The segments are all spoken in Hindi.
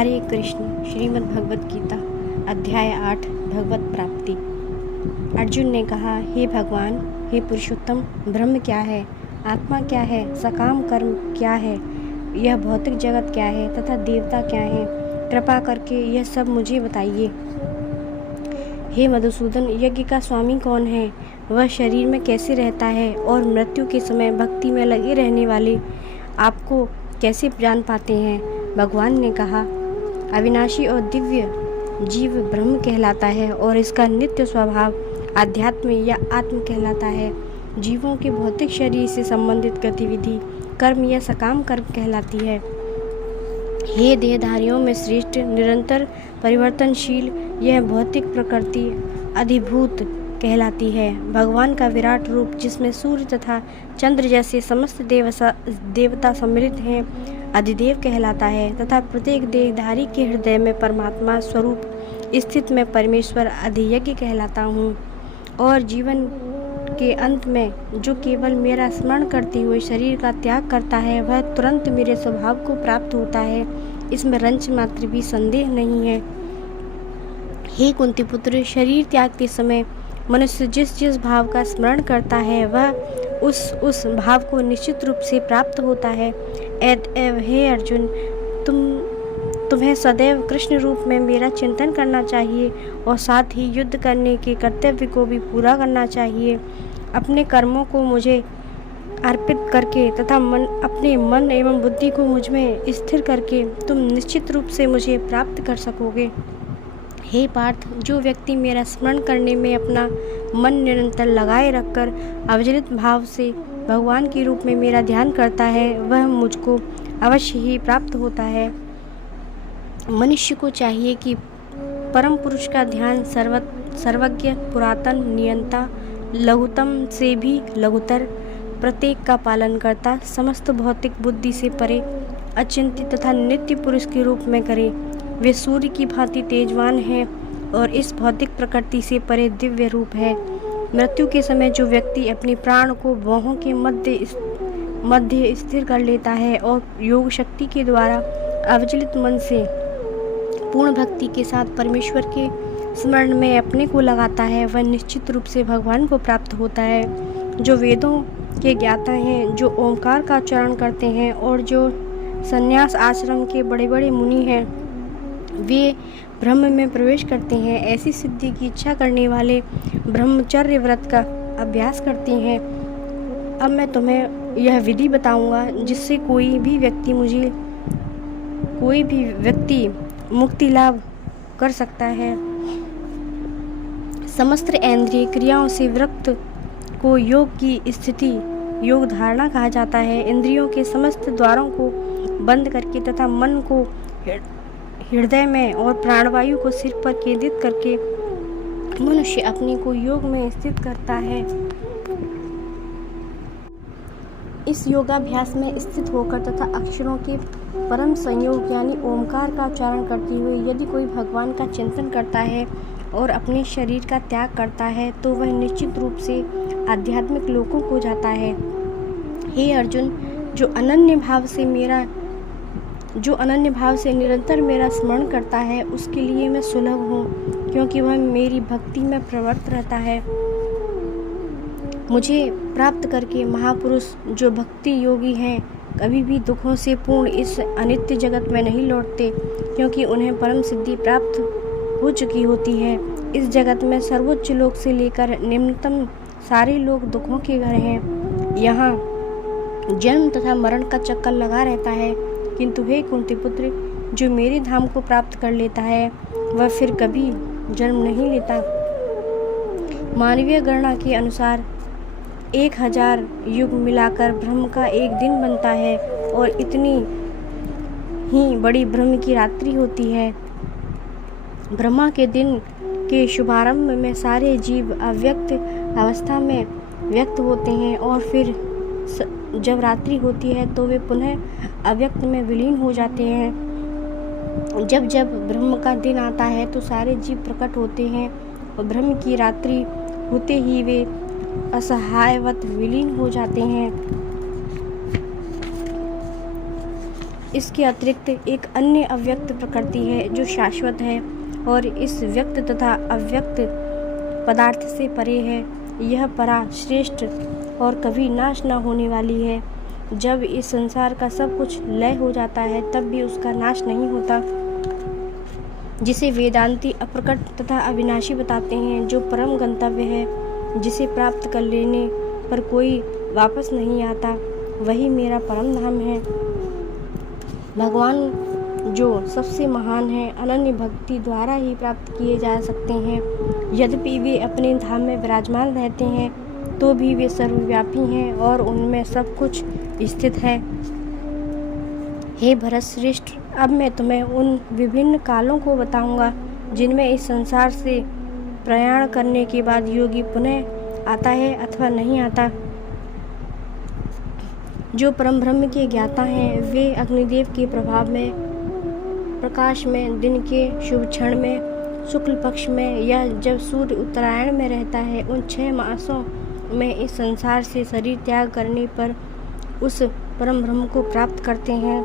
हरे कृष्ण। श्रीमद् भगवत गीता अध्याय 8 भगवत प्राप्ति। अर्जुन ने कहा, हे भगवान, हे पुरुषोत्तम, ब्रह्म क्या है, आत्मा क्या है, सकाम कर्म क्या है, यह भौतिक जगत क्या है तथा देवता क्या है, कृपा करके यह सब मुझे बताइए। हे मधुसूदन, यज्ञ का स्वामी कौन है, वह शरीर में कैसे रहता है और मृत्यु के समय भक्ति में लगे रहने वाले आपको कैसे जान पाते हैं। भगवान ने कहा, अविनाशी और दिव्य जीव ब्रह्म कहलाता है और इसका नित्य स्वभाव आध्यात्म या आत्म कहलाता है। जीवों के भौतिक शरीर से संबंधित गतिविधि कर्म या सकाम कर्म कहलाती है। हे देहधारियों में श्रेष्ठ, निरंतर परिवर्तनशील यह भौतिक प्रकृति अधिभूत कहलाती है। भगवान का विराट रूप, जिसमें सूर्य तथा चंद्र जैसे समस्त देवता सम्मिलित हैं, अधिदेव कहलाता है तथा प्रत्येक देहधारी के हृदय में परमात्मा स्वरूप स्थित मैं परमेश्वर अधियज्ञ कहलाता हूँ। और जीवन के अंत में जो केवल मेरा स्मरण करते हुए शरीर का त्याग करता है, वह तुरंत मेरे स्वभाव को प्राप्त होता है, इसमें रंच मात्र भी संदेह नहीं है। हे कुंती पुत्र, शरीर त्यागते समय मनुष्य जिस जिस भाव का स्मरण करता है, वह उस भाव को निश्चित रूप से प्राप्त होता है। अतएव हे अर्जुन, तुम्हें सदैव कृष्ण रूप में मेरा चिंतन करना चाहिए और साथ ही युद्ध करने के कर्तव्य को भी पूरा करना चाहिए। अपने कर्मों को मुझे अर्पित करके तथा अपने मन एवं बुद्धि को मुझ में स्थिर करके तुम निश्चित रूप से मुझे प्राप्त कर सकोगे। हे पार्थ, जो व्यक्ति मेरा स्मरण करने में अपना मन निरंतर लगाए रखकर अविचलित भाव से भगवान के रूप में मेरा ध्यान करता है, वह मुझको अवश्य ही प्राप्त होता है। मनुष्य को चाहिए कि परम पुरुष का ध्यान सर्वज्ञ, पुरातन, नियंता, लघुतम से भी लघुतर, प्रत्येक का पालन करता, समस्त भौतिक बुद्धि से परे, अचिंत्य तथा नित्य पुरुष के रूप में करे। वे सूर्य की भांति तेजवान है और इस भौतिक प्रकृति से परे दिव्य रूप है। मृत्यु के समय जो व्यक्ति अपने प्राण को बाहों के मध्य स्थिर कर लेता है और योग शक्ति के द्वारा अविचलित मन से पूर्ण भक्ति के साथ परमेश्वर के स्मरण में अपने को लगाता है, वह निश्चित रूप से भगवान को प्राप्त होता है। जो वेदों के ज्ञाता हैं, जो ओंकार का उच्चारण करते हैं और जो संन्यास आश्रम के बड़े बड़े मुनि हैं, वे ब्रह्म में प्रवेश करते हैं। ऐसी सिद्धि की इच्छा करने वाले ब्रह्मचर्य व्रत का अभ्यास करते हैं। अब मैं तुम्हें यह विधि बताऊंगा जिससे कोई भी व्यक्ति मुक्ति लाभ कर सकता है। समस्त इंद्रिय क्रियाओं से विरक्त को योग की स्थिति योग धारणा कहा जाता है। इंद्रियों के समस्त द्वारों को बंद करके तथा मन को हृदय में और प्राणवायु को सिर पर केंद्रित करके मनुष्य अपने को योग में स्थित करता है। इस योगाभ्यास में स्थित होकर तथा अक्षरों के परम संयोग यानी ओमकार का उच्चारण करते हुए यदि कोई भगवान का चिंतन करता है और अपने शरीर का त्याग करता है, तो वह निश्चित रूप से आध्यात्मिक लोकों को जाता है। हे अर्जुन, जो अनन्य भाव से निरंतर मेरा स्मरण करता है, उसके लिए मैं सुलभ हूँ, क्योंकि वह मेरी भक्ति में प्रवृत्त रहता है। मुझे प्राप्त करके महापुरुष जो भक्ति योगी हैं, कभी भी दुखों से पूर्ण इस अनित्य जगत में नहीं लौटते, क्योंकि उन्हें परम सिद्धि प्राप्त हो चुकी होती है। इस जगत में सर्वोच्च लोक से लेकर निम्नतम सारे लोग दुखों के घर हैं। यहाँ जन्म तथा मरण का चक्कर लगा रहता है, किंतु हे कुंती पुत्र, जो मेरे धाम को प्राप्त कर लेता है, वह फिर कभी जन्म नहीं लेता। मानवीय गणना के अनुसार 1000 युग मिलाकर ब्रह्म का एक दिन बनता है और इतनी ही बड़ी ब्रह्म की रात्रि होती है। ब्रह्मा के दिन के शुभारंभ में सारे जीव अव्यक्त अवस्था में व्यक्त होते हैं और फिर जब रात्रि होती है तो वे पुनः अव्यक्त में विलीन हो जाते हैं। जब जब ब्रह्म का दिन आता है तो सारे जीव प्रकट होते हैं और ब्रह्म की रात्रि होते ही वे असहायवत विलीन हो जाते हैं। इसके अतिरिक्त एक अन्य अव्यक्त प्रकृति है जो शाश्वत है और इस व्यक्त तथा अव्यक्त पदार्थ से परे है। यह परा श्रेष्ठ और कभी नाश न होने वाली है। जब इस संसार का सब कुछ लय हो जाता है तब भी उसका नाश नहीं होता, जिसे वेदांती अप्रकट तथा अविनाशी बताते हैं, जो परम गंतव्य है, जिसे प्राप्त कर लेने पर कोई वापस नहीं आता, वही मेरा परम धाम है। भगवान जो सबसे महान है, अनन्य भक्ति द्वारा ही प्राप्त किए जा सकते हैं। यद्यपि वे अपने धाम में विराजमान रहते हैं तो भी वे सर्वव्यापी हैं और उनमें सब कुछ स्थित है। हे भरत श्रेष्ठ, अब मैं तुम्हें उन विभिन्न कालों को बताऊंगा जिनमें इस संसार से प्रयाण करने के बाद योगी पुनः आता है अथवा नहीं आता। जो परम ब्रह्म के ज्ञाता हैं वे अग्निदेव के प्रभाव में, प्रकाश में, दिन के शुभ क्षण में, शुक्ल पक्ष में या जब सूर्य उत्तरायण में रहता है, उन 6 मासों में इस संसार से शरीर त्याग करने पर उस परम ब्रह्म को प्राप्त करते हैं।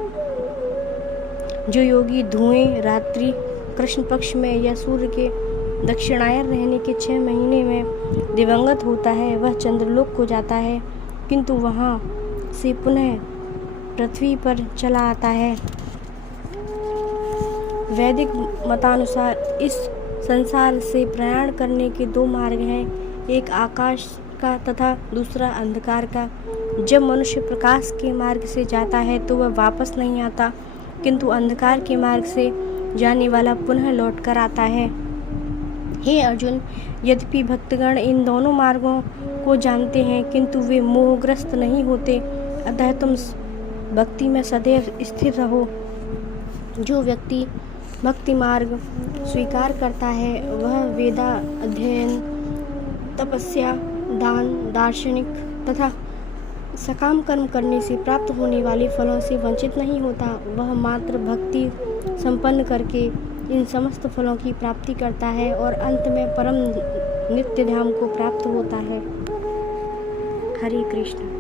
जो योगी धुएं रात्रि कृष्ण पक्ष में या सूर्य के दक्षिणायन रहने के 6 महीने में दिवंगत होता है, वह चंद्रलोक को जाता है, किंतु वहाँ से पुनः पृथ्वी पर चला आता है। वैदिक मतानुसार इस संसार से प्रयाण करने के 2 मार्ग हैं, एक आकाश का तथा दूसरा अंधकार का। जब मनुष्य प्रकाश के मार्ग से जाता है तो वह वापस नहीं आता, किंतु अंधकार के मार्ग से जाने वाला पुनः लौट कर आता है। हे अर्जुन, यद्यपि भक्तगण इन दोनों मार्गों को जानते हैं किंतु वे मोहग्रस्त नहीं होते, अतः तुम भक्ति में सदैव स्थिर रहो। जो व्यक्ति भक्ति मार्ग स्वीकार करता है वह वेदा अध्ययन, तपस्या, दान, दार्शनिक तथा सकाम कर्म करने से प्राप्त होने वाले फलों से वंचित नहीं होता। वह मात्र भक्ति संपन्न करके इन समस्त फलों की प्राप्ति करता है और अंत में परम नित्य धाम को प्राप्त होता है। हरे कृष्ण।